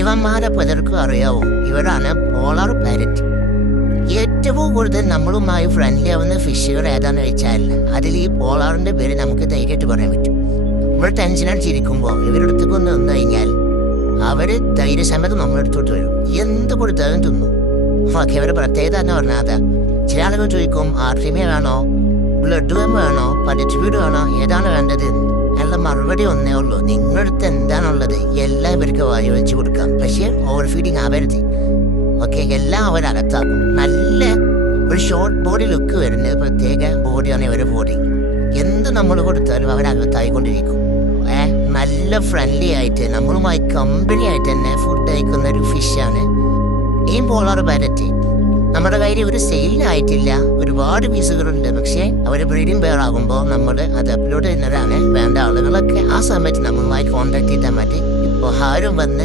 ഇവന്മാരെ പലർക്കും അറിയാവോ, ഇവരാണ് പോളാർ പാരറ്റ്. ഏറ്റവും കൂടുതൽ നമ്മളുമായി ഫ്രണ്ട്ലി ആവുന്ന ഫിഷുകൾ ഏതാന്ന് വെച്ചാൽ അതിൽ ഈ പോളാറിന്റെ പേര് നമുക്ക് ധൈര്യമായിട്ട് പറയാൻ പറ്റും. നമ്മൾ ടെൻഷൻ അടിച്ചിരിക്കുമ്പോൾ ഇവരെടുത്തേക്ക് ഒന്ന് വന്നു കഴിഞ്ഞാൽ അവര് ധൈര്യസമയത്ത് നമ്മളെടുത്തോട്ട് വരും. എന്ത് കൊടുത്താലും തിന്നു. ഓക്കെ, അവരുടെ പ്രത്യേകത എന്ന് പറഞ്ഞാൽ അതാ. ചില ആളുകൾ ചോദിക്കും ആർട്ടിമി വേണോ, ബ്ലഡ് വേണോ, പലറ്റിബ്യൂഡ് വേണോ, ഏതാണ് വേണ്ടത്? അല്ല, മറുപടി ഒന്നേ ഉള്ളൂ. നിങ്ങളടുത്ത് എന്താണുള്ളത് എല്ലാം ഇവർക്ക് വായു വെച്ച് കൊടുക്കാം. പക്ഷേ ഓവർ ഫീഡിങ് ആവരുത്. ഓക്കെ, എല്ലാം അവരകത്താക്കും. നല്ല ഒരു ഷോർട്ട് ബോഡി ലുക്ക് വരുന്ന പ്രത്യേക ബോഡിയാണ് ഇവരുടെ ബോഡി. എന്ത് നമ്മൾ കൊടുത്താലും അവരകത്തായിക്കൊണ്ടിരിക്കും. നല്ല ഫ്രണ്ട്ലി ആയിട്ട് നമ്മളുമായി കമ്പനി ആയിട്ട് തന്നെ ഫുഡ് കഴിക്കുന്ന ഒരു ഫിഷാണ് ഈ പോളാർ പാരറ്റ്. നമ്മുടെ കയ്യിൽ ഒരു സെയിലായിട്ടില്ല, ഒരുപാട് പീസുകളുണ്ട്. പക്ഷേ അവർ ബ്രീഡിംഗ് പേരാകുമ്പോൾ നമ്മൾ അത് അപ്ലോഡ് ചെയ്യുന്നതാണ്. വേണ്ട ആളുകളൊക്കെ ആ സമയത്ത് നമ്മളുമായി കോൺടാക്ട് ചെയ്താൽ മതി. ഇപ്പോൾ ആരും വന്ന്